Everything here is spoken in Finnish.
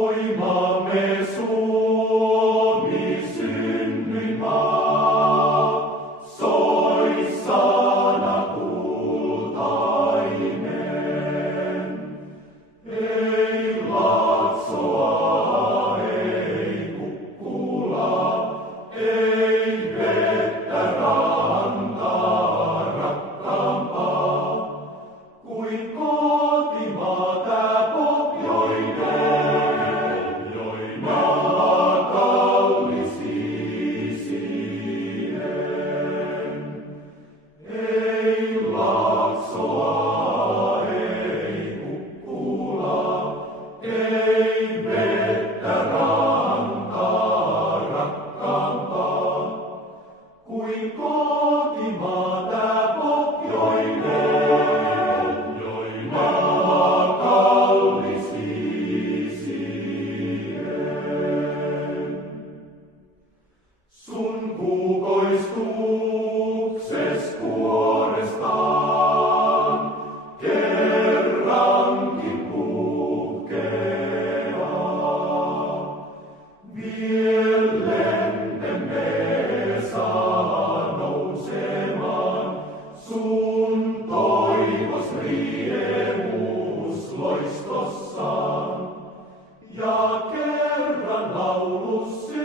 Oi maamme Suomi synnyinmaa, soi sana kultainen. Ei Laaksoa, ei Kukkulaa, ei vettä rantaa rakkaampaa kuin kotimaa tää pohjoinen, maa kaunis isien. Ei Laaksoa, ei Kukkulaa, ei vettä rantaa rakkaampaa kuin kotimaa tää pohjoinen, maa kaunis isien. Sun kuukoistukses kuorestaan kerrankin puhkeaa. Viel lentemme saa nousemaan sun toivos riemusloistossaan ja kerran laulussa